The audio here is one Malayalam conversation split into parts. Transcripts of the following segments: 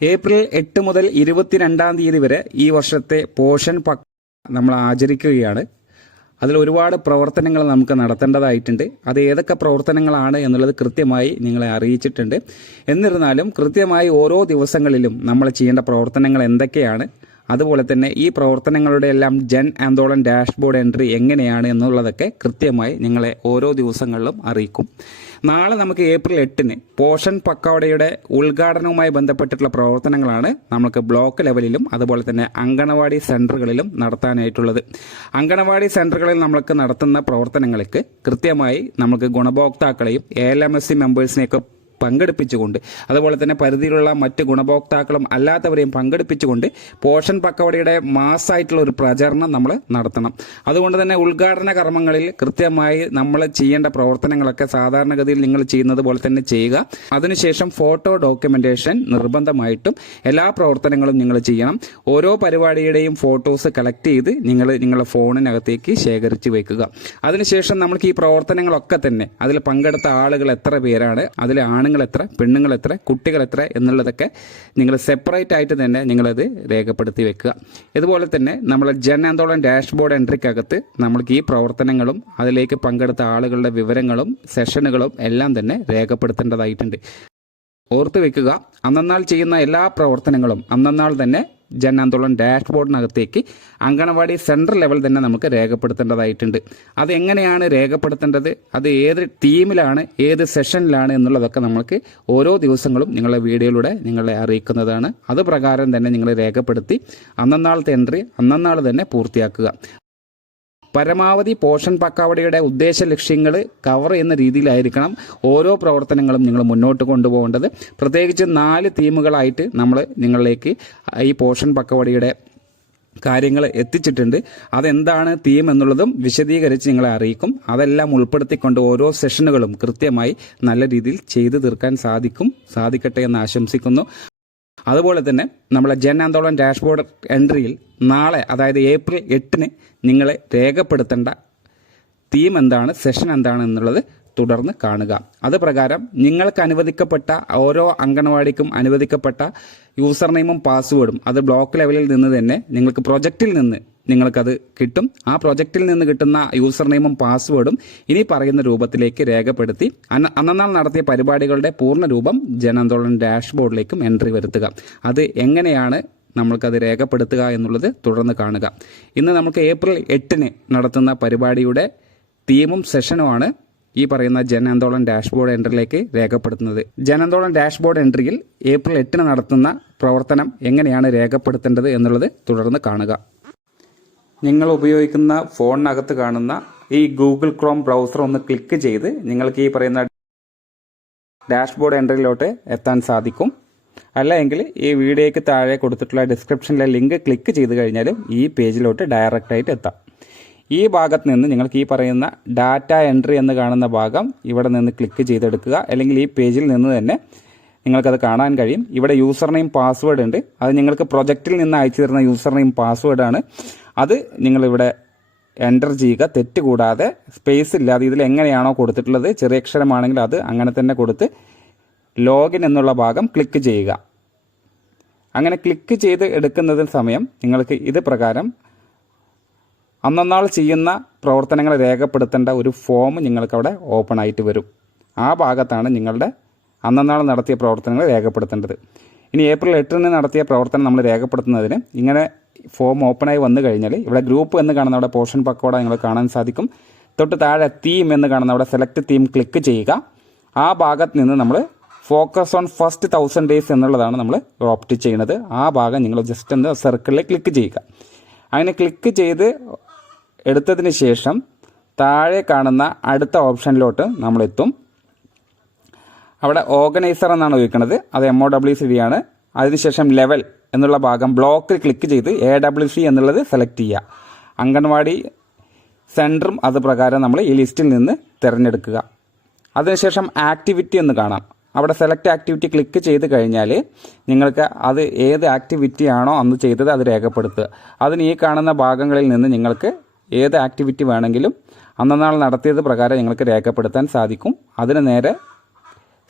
ഏപ്രിൽ 8 മുതൽ 22 തീയതി വരെ ഈ വർഷത്തെ പോഷൻ പക്ക നമ്മൾ ആചരിക്കുകയാണ്. അതിൽ ഒരുപാട് പ്രവർത്തനങ്ങൾ നമുക്ക് നടത്തേണ്ടതായിട്ടുണ്ട്. അത് ഏതൊക്കെ പ്രവർത്തനങ്ങളാണ് എന്നുള്ളത് കൃത്യമായി നിങ്ങളെ അറിയിച്ചിട്ടുണ്ട്. എന്നിരുന്നാലും കൃത്യമായി ഓരോ ദിവസങ്ങളിലും നമ്മൾ ചെയ്യേണ്ട പ്രവർത്തനങ്ങൾ എന്തൊക്കെയാണ്, അതുപോലെ തന്നെ ഈ പ്രവർത്തനങ്ങളുടെ എല്ലാം ജൻ ആന്തോളൻ ഡാഷ്ബോർഡ് എൻട്രി എങ്ങനെയാണ് എന്നുള്ളതൊക്കെ കൃത്യമായി നിങ്ങളെ ഓരോ ദിവസങ്ങളിലും അറിയിക്കും. നാളെ നമുക്ക് ഏപ്രിൽ 8 പോഷൻ പക്കവടയുടെ ഉദ്ഘാടനവുമായി ബന്ധപ്പെട്ടിട്ടുള്ള പ്രവർത്തനങ്ങളാണ് നമുക്ക് ബ്ലോക്ക് ലെവലിലും അതുപോലെ തന്നെ അങ്കണവാടി സെൻറ്ററുകളിലും നടത്താനായിട്ടുള്ളത്. അങ്കണവാടി സെൻറ്ററുകളിൽ നമുക്ക് നടത്തുന്ന പ്രവർത്തനങ്ങൾക്ക് കൃത്യമായി നമുക്ക് ഗുണഭോക്താക്കളെയും ALMSC മെമ്പേഴ്സിനെയൊക്കെ പങ്കെടുപ്പിച്ചുകൊണ്ട് അതുപോലെ തന്നെ പരിധിയിലുള്ള മറ്റ് ഗുണഭോക്താക്കളും അല്ലാത്തവരെയും പങ്കെടുപ്പിച്ചുകൊണ്ട് പോഷൻ പക്കവടയുടെ മാസ്സായിട്ടുള്ള ഒരു പ്രചരണം നമ്മൾ നടത്തണം. അതുകൊണ്ട് തന്നെ ഉദ്ഘാടന കർമ്മങ്ങളിൽ കൃത്യമായി നമ്മൾ ചെയ്യേണ്ട പ്രവർത്തനങ്ങളൊക്കെ സാധാരണഗതിയിൽ നിങ്ങൾ ചെയ്യുന്നത് പോലെ തന്നെ ചെയ്യുക. അതിനുശേഷം ഫോട്ടോ ഡോക്യുമെന്റേഷൻ നിർബന്ധമായിട്ടും എല്ലാ പ്രവർത്തനങ്ങളും നിങ്ങൾ ചെയ്യണം. ഓരോ പരിപാടിയുടെയും ഫോട്ടോസ് കളക്ട് ചെയ്ത് നിങ്ങളുടെ ഫോണിനകത്തേക്ക് ശേഖരിച്ച് വെക്കുക. അതിനുശേഷം നമുക്ക് ഈ പ്രവർത്തനങ്ങളൊക്കെ തന്നെ അതിൽ പങ്കെടുത്ത ആളുകൾ എത്ര പേരാണ്, അതിൽ ആണുങ്ങൾ എത്ര, പെണ്ണുങ്ങൾ എത്ര, കുട്ടികൾ എത്ര എന്നുള്ളതൊക്കെ നിങ്ങൾ സെപ്പറേറ്റ് ആയിട്ട് തന്നെ നിങ്ങളത് രേഖപ്പെടുത്തി വെക്കുക. ഇതുപോലെ തന്നെ നമ്മൾ ജൻ ആന്തോളൻ ഡാഷ്ബോർഡ് എൻട്രിക്കകത്ത് നമ്മൾക്ക് ഈ പ്രവർത്തനങ്ങളും അതിലേക്ക് പങ്കെടുത്ത ആളുകളുടെ വിവരങ്ങളും സെഷനുകളും എല്ലാം തന്നെ രേഖപ്പെടുത്തേണ്ടതായിട്ടുണ്ട്. ഓർത്തു വെക്കുക, അന്നന്നാൾ ചെയ്യുന്ന എല്ലാ പ്രവർത്തനങ്ങളും അന്നന്നാൾ തന്നെ ജൻ ആന്തോളൻ ഡാഷ്ബോർഡിനകത്തേക്ക് അങ്കണവാടി സെൻട്രൽ ലെവൽ തന്നെ നമുക്ക് രേഖപ്പെടുത്തേണ്ടതായിട്ടുണ്ട്. അതെങ്ങനെയാണ് രേഖപ്പെടുത്തേണ്ടത്, അത് ഏത് തീമിലാണ്, ഏത് സെഷനിലാണ് എന്നുള്ളതൊക്കെ നമുക്ക് ഓരോ ദിവസങ്ങളും നിങ്ങളുടെ വീഡിയോയിലൂടെ നിങ്ങളെ അറിയിക്കുന്നതാണ്. അത് പ്രകാരം തന്നെ നിങ്ങൾ രേഖപ്പെടുത്തി അന്നന്നാളത്തെ എൻട്രി അന്നന്നാൾ തന്നെ പൂർത്തിയാക്കുക. പരമാവധി പോഷൻ പക്കാവടയുടെ ഉദ്ദേശ ലക്ഷ്യങ്ങൾ കവർ ചെയ്യുന്ന രീതിയിലായിരിക്കണം ഓരോ പ്രവർത്തനങ്ങളും നിങ്ങൾ മുന്നോട്ട് കൊണ്ടുപോകേണ്ടത്. പ്രത്യേകിച്ച് 4 തീമുകളായിട്ട് നമ്മൾ നിങ്ങളിലേക്ക് ഈ പോഷൻ പക്കവടയുടെ കാര്യങ്ങൾ എത്തിച്ചിട്ടുണ്ട്. അതെന്താണ് തീം എന്നുള്ളതും വിശദീകരിച്ച് നിങ്ങളെ അറിയിക്കും. അതെല്ലാം ഉൾപ്പെടുത്തിക്കൊണ്ട് ഓരോ സെഷനുകളും കൃത്യമായി നല്ല രീതിയിൽ ചെയ്തു തീർക്കാൻ സാധിക്കട്ടെ എന്ന് ആശംസിക്കുന്നു. അതുപോലെ തന്നെ നമ്മളെ ജൻ ആന്തോളൻ ഡാഷ്ബോർഡ് എൻട്രിയിൽ നാളെ, അതായത് ഏപ്രിൽ 8 നിങ്ങൾ രേഖപ്പെടുത്തേണ്ട തീം എന്താണ്, സെഷൻ എന്താണ് എന്നുള്ളത് തുടർന്ന് കാണുക. അത് പ്രകാരം നിങ്ങൾക്ക് അനുവദിക്കപ്പെട്ട ഓരോ അംഗനവാടിക്കും അനുവദിക്കപ്പെട്ട യൂസർ നെയിമും പാസ്വേഡും അത് ബ്ലോക്ക് ലെവലിൽ നിന്ന് തന്നെ നിങ്ങൾക്ക് പ്രൊജക്റ്റിൽ നിന്ന് നിങ്ങൾക്കത് കിട്ടും. ആ പ്രൊജക്റ്റിൽ നിന്ന് കിട്ടുന്ന യൂസർ നെയിമും പാസ്വേഡും ഇനി പറയുന്ന രൂപത്തിലേക്ക് രേഖപ്പെടുത്തി അന്നന്നാൾ നടത്തിയ പരിപാടികളുടെ പൂർണ്ണ രൂപം ജൻ ആന്തോളൻ ഡാഷ്ബോർഡിലേക്കും എൻട്രി വരുത്തുക. അത് എങ്ങനെയാണ് നമ്മൾക്കത് രേഖപ്പെടുത്തുക എന്നുള്ളത് തുടർന്ന് കാണുക. ഇന്ന് നമുക്ക് ഏപ്രിൽ 8 നടത്തുന്ന പരിപാടിയുടെ തീമും സെഷനുമാണ് ഈ പറയുന്ന ജൻ ആന്തോളൻ ഡാഷ്ബോർഡ് എൻട്രിയിലേക്ക് രേഖപ്പെടുത്തുന്നത്. ജൻ ആന്തോളൻ ഡാഷ്ബോർഡ് എൻട്രിയിൽ ഏപ്രിൽ 8 നടത്തുന്ന പ്രവർത്തനം എങ്ങനെയാണ് രേഖപ്പെടുത്തേണ്ടത് എന്നുള്ളത് തുടർന്ന് കാണുക. നിങ്ങൾ ഉപയോഗിക്കുന്ന ഫോണിനകത്ത് കാണുന്ന ഈ ഗൂഗിൾ ക്രോം ബ്രൗസർ ഒന്ന് ക്ലിക്ക് ചെയ്ത് നിങ്ങൾക്ക് ഈ പറയുന്ന ഡാഷ്ബോർഡ് എൻട്രിയിലോട്ട് എത്താൻ സാധിക്കും. അല്ലെങ്കിൽ ഈ വീഡിയോയ്ക്ക് താഴെ കൊടുത്തിട്ടുള്ള ഡിസ്ക്രിപ്ഷനിലെ ലിങ്ക് ക്ലിക്ക് ചെയ്ത് കഴിഞ്ഞാലും ഈ പേജിലോട്ട് ഡയറക്റ്റായിട്ട് എത്താം. ഈ ഭാഗത്ത് നിന്ന് നിങ്ങൾക്ക് ഈ പറയുന്ന ഡാറ്റ എൻട്രി എന്ന് കാണുന്ന ഭാഗം ഇവിടെ നിന്ന് ക്ലിക്ക് ചെയ്തെടുക്കുക. അല്ലെങ്കിൽ ഈ പേജിൽ നിന്ന് തന്നെ നിങ്ങൾക്കത് കാണാൻ കഴിയും. ഇവിടെ യൂസർ നെയിം പാസ്വേഡ് ഉണ്ട്. അത് നിങ്ങൾക്ക് പ്രൊജക്റ്റിൽ നിന്ന് അയച്ചു തരുന്ന യൂസർ നെയിം പാസ്വേഡാണ്. അത് നിങ്ങളിവിടെ എൻ്റർ ചെയ്യുക, തെറ്റ് കൂടാതെ, സ്പേസ് ഇല്ലാതെ. ഇതിൽ എങ്ങനെയാണോ കൊടുത്തിട്ടുള്ളത്, ചെറിയ അക്ഷരമാണെങ്കിൽ അത് അങ്ങനെ തന്നെ കൊടുത്ത് ലോഗിൻ എന്നുള്ള ഭാഗം ക്ലിക്ക് ചെയ്യുക. അങ്ങനെ ക്ലിക്ക് ചെയ്ത് എടുക്കുന്നതിന് സമയം നിങ്ങൾക്ക് ഇത് പ്രകാരം അന്നന്നാൾ ചെയ്യുന്ന പ്രവർത്തനങ്ങൾ രേഖപ്പെടുത്തേണ്ട ഒരു ഫോം നിങ്ങൾക്കവിടെ ഓപ്പൺ ആയിട്ട് വരും. ആ ഭാഗത്താണ് നിങ്ങളുടെ അന്നന്നാൾ നടത്തിയ പ്രവർത്തനങ്ങൾ രേഖപ്പെടുത്തേണ്ടത്. ഇനി ഏപ്രിൽ 8 നടത്തിയ പ്രവർത്തനം നമ്മൾ രേഖപ്പെടുത്തുന്നതിന് ഇങ്ങനെ ഫോം ഓപ്പണായി വന്നു കഴിഞ്ഞാൽ ഇവിടെ ഗ്രൂപ്പ് എന്ന് കാണുന്ന അവിടെ പോഷൻ പക്കോട നിങ്ങൾ കാണാൻ സാധിക്കും. തൊട്ട് താഴെ തീം എന്ന് കാണുന്ന അവിടെ സെലക്ട് തീം ക്ലിക്ക് ചെയ്യുക. ആ ഭാഗത്ത് നിന്ന് നമ്മൾ ഫോക്കസ് ഓൺ ഫസ്റ്റ് 1000 ഡേയ്സ് എന്നുള്ളതാണ് നമ്മൾ ഓപ്റ്റ് ചെയ്യുന്നത്. ആ ഭാഗം നിങ്ങൾ ജസ്റ്റ് ഒന്ന് സർക്കിളിൽ ക്ലിക്ക് ചെയ്യുക. അങ്ങനെ ക്ലിക്ക് ചെയ്ത് എടുത്തതിന് ശേഷം താഴെ കാണുന്ന അടുത്ത ഓപ്ഷനിലോട്ട് നമ്മളെത്തും. അവിടെ ഓർഗനൈസർ എന്നാണ് ഉപയോഗിക്കുന്നത്, അത് MOWCD ആണ്. അതിനുശേഷം ലെവൽ എന്നുള്ള ഭാഗം ബ്ലോക്കിൽ ക്ലിക്ക് ചെയ്ത് AWC എന്നുള്ളത് സെലക്ട് ചെയ്യുക. അംഗൻവാടി സെൻറ്ററും അത് പ്രകാരം നമ്മൾ ഈ ലിസ്റ്റിൽ നിന്ന് തിരഞ്ഞെടുക്കുക. അതിനുശേഷം ആക്ടിവിറ്റി എന്ന് കാണാം. അവിടെ സെലക്ട് ആക്ടിവിറ്റി ക്ലിക്ക് ചെയ്ത് കഴിഞ്ഞാൽ നിങ്ങൾക്ക് അത് ഏത് ആക്ടിവിറ്റി ആണോ അന്ന് ചെയ്തത് അത് രേഖപ്പെടുത്തുക. അതിന് ഈ കാണുന്ന ഭാഗങ്ങളിൽ നിന്ന് നിങ്ങൾക്ക് ഏത് ആക്ടിവിറ്റി വേണമെങ്കിലും അന്നന്നാൾ നടത്തിയത് പ്രകാരം നിങ്ങൾക്ക് രേഖപ്പെടുത്താൻ സാധിക്കും. അതിന് നേരെ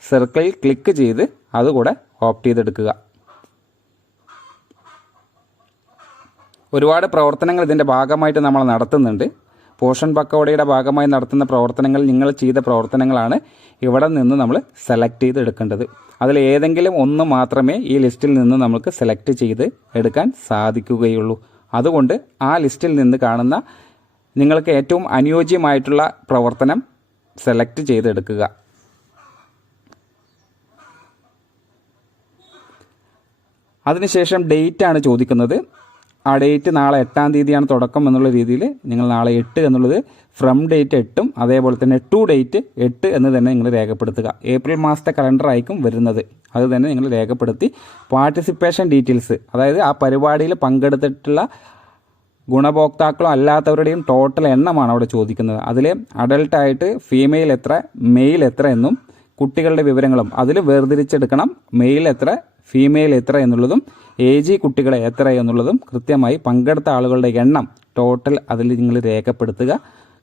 സർക്കിളിൽ ക്ലിക്ക് ചെയ്ത് അതുകൂടെ ഓപ്റ്റ് ചെയ്തെടുക്കുക. ഒരുപാട് പ്രവർത്തനങ്ങൾ ഇതിൻ്റെ ഭാഗമായിട്ട് നമ്മൾ നടത്തുന്നുണ്ട്. പോഷൻ പക്കോടയുടെ ഭാഗമായി നടത്തുന്ന പ്രവർത്തനങ്ങൾ നിങ്ങൾ ചെയ്ത പ്രവർത്തനങ്ങളാണ് ഇവിടെ നിന്ന് നമ്മൾ സെലക്ട് ചെയ്ത് എടുക്കേണ്ടത്. അതിൽ ഏതെങ്കിലും ഒന്ന് മാത്രമേ ഈ ലിസ്റ്റിൽ നിന്ന് നമുക്ക് സെലക്ട് ചെയ്ത് എടുക്കാൻ സാധിക്കുകയുള്ളൂ. അതുകൊണ്ട് ആ ലിസ്റ്റിൽ നിന്ന് കാണുന്ന നിങ്ങൾക്ക് ഏറ്റവും അനുയോജ്യമായിട്ടുള്ള പ്രവർത്തനം സെലക്ട് ചെയ്തെടുക്കുക. അതിനുശേഷം ഡേറ്റ് ആണ് ചോദിക്കുന്നത്. ആ ഡേറ്റ് നാളെ 8-ാം തീയതിയാണ് തുടക്കം എന്നുള്ള രീതിയിൽ നിങ്ങൾ നാളെ 8 എന്നുള്ളത് ഫ്രം ഡേറ്റ് 8ഉം അതേപോലെ തന്നെ ടു ഡേറ്റ് 8 എന്ന് തന്നെ നിങ്ങൾ രേഖപ്പെടുത്തുക. ഏപ്രിൽ മാസത്തെ കലണ്ടർ ആയിരിക്കും വരുന്നത്. അത് തന്നെ നിങ്ങൾ രേഖപ്പെടുത്തി പാർട്ടിസിപ്പേഷൻ ഡീറ്റെയിൽസ്, അതായത് ആ പരിപാടിയിൽ പങ്കെടുത്തിട്ടുള്ള ഗുണഭോക്താക്കളും അല്ലാത്തവരുടെയും ടോട്ടൽ എണ്ണമാണ് അവിടെ ചോദിക്കുന്നത്. അതിൽ അഡൽട്ടായിട്ട് ഫീമെയിൽ എത്ര, മെയിൽ എത്ര എന്നും കുട്ടികളുടെ വിവരങ്ങളും അതിൽ വേർതിരിച്ചെടുക്കണം. മെയിൽ എത്ര, ഫീമെയിൽ എത്ര എന്നുള്ളതും ഏജ് കുട്ടികളെ എത്ര എന്നുള്ളതും കൃത്യമായി പങ്കെടുത്ത ആളുകളുടെ എണ്ണം ടോട്ടൽ അതിൽ നിങ്ങൾ രേഖപ്പെടുത്തുക.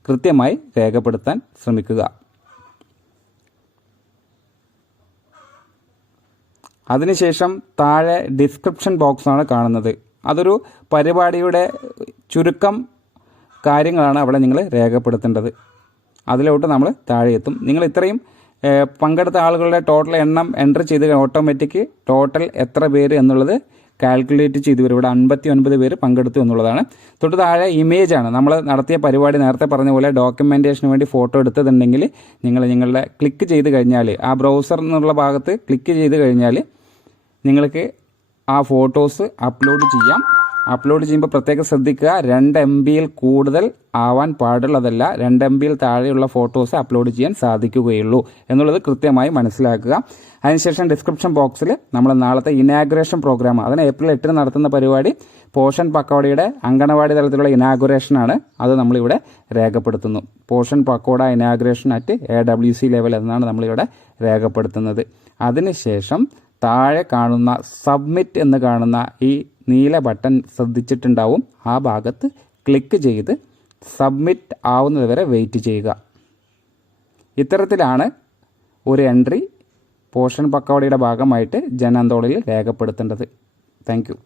കൃത്യമായി രേഖപ്പെടുത്താൻ ശ്രമിക്കുക. അതിനുശേഷം താഴെ ഡിസ്ക്രിപ്ഷൻ ബോക്സാണ് കാണുന്നത്. അതൊരു പരിപാടിയുടെ ചുരുക്കം കാര്യങ്ങളാണ് അവിടെ നിങ്ങൾ രേഖപ്പെടുത്തേണ്ടത്. അതിലോട്ട് നമ്മൾ താഴെ എത്തും. നിങ്ങൾ ഇത്രയും പങ്കെടുത്ത ആളുകളുടെ ടോട്ടൽ എണ്ണം എൻ്റർ ചെയ്ത് ഓട്ടോമാറ്റിക് ടോട്ടൽ എത്ര പേര് എന്നുള്ളത് കാൽക്കുലേറ്റ് ചെയ്ത് വരും. ഇവിടെ 59 പേര് പങ്കെടുത്തു എന്നുള്ളതാണ്. തൊട്ട് താഴെ ഇമേജാണ്. നമ്മൾ നടത്തിയ പരിപാടി നേരത്തെ പറഞ്ഞ പോലെ ഡോക്യുമെൻറ്റേഷന് വേണ്ടി ഫോട്ടോ എടുത്തതുണ്ടെങ്കിൽ നിങ്ങളുടെ ക്ലിക്ക് ചെയ്ത് കഴിഞ്ഞാൽ ആ ബ്രൗസർ എന്നുള്ള ഭാഗത്ത് ക്ലിക്ക് ചെയ്ത് കഴിഞ്ഞാൽ നിങ്ങൾക്ക് ആ ഫോട്ടോസ് അപ്ലോഡ് ചെയ്യാം. അപ്ലോഡ് ചെയ്യുമ്പോൾ പ്രത്യേകം ശ്രദ്ധിക്കുക, 2 MB കൂടുതൽ ആവാൻ പാടുള്ളതല്ല. 2 MB താഴെയുള്ള ഫോട്ടോസ് അപ്ലോഡ് ചെയ്യാൻ സാധിക്കുകയുള്ളൂ എന്നുള്ളത് കൃത്യമായി മനസ്സിലാക്കുക. അതിനുശേഷം ഡിസ്ക്രിപ്ഷൻ ബോക്സിൽ നമ്മൾ നാളത്തെ ഇനാഗുറേഷൻ പ്രോഗ്രാം, അതിന് ഏപ്രിൽ 8 നടത്തുന്ന പരിപാടി പോഷൻ പക്കോടയുടെ അങ്കണവാടി തലത്തിലുള്ള ഇനാഗുറേഷനാണ്. അത് നമ്മളിവിടെ രേഖപ്പെടുത്തുന്നു. Poshan Pakhwada inauguration at AWC level എന്നാണ് നമ്മളിവിടെ രേഖപ്പെടുത്തുന്നത്. അതിനുശേഷം താഴെ കാണുന്ന സബ്മിറ്റ് എന്ന് കാണുന്ന ഈ നീല ബട്ടൺ ശ്രദ്ധിച്ചിട്ടുണ്ടാവും. ആ ഭാഗത്ത് ക്ലിക്ക് ചെയ്ത് സബ്മിറ്റ് ആവുന്നത് വരെ വെയിറ്റ് ചെയ്യുക. ഇത്തരത്തിലാണ് ഒരു എൻട്രി പോഷൻ പക്കോടയുടെ ഭാഗമായിട്ട് ജൻ ആന്തോളനിൽ രേഖപ്പെടുത്തേണ്ടത്. Thank U.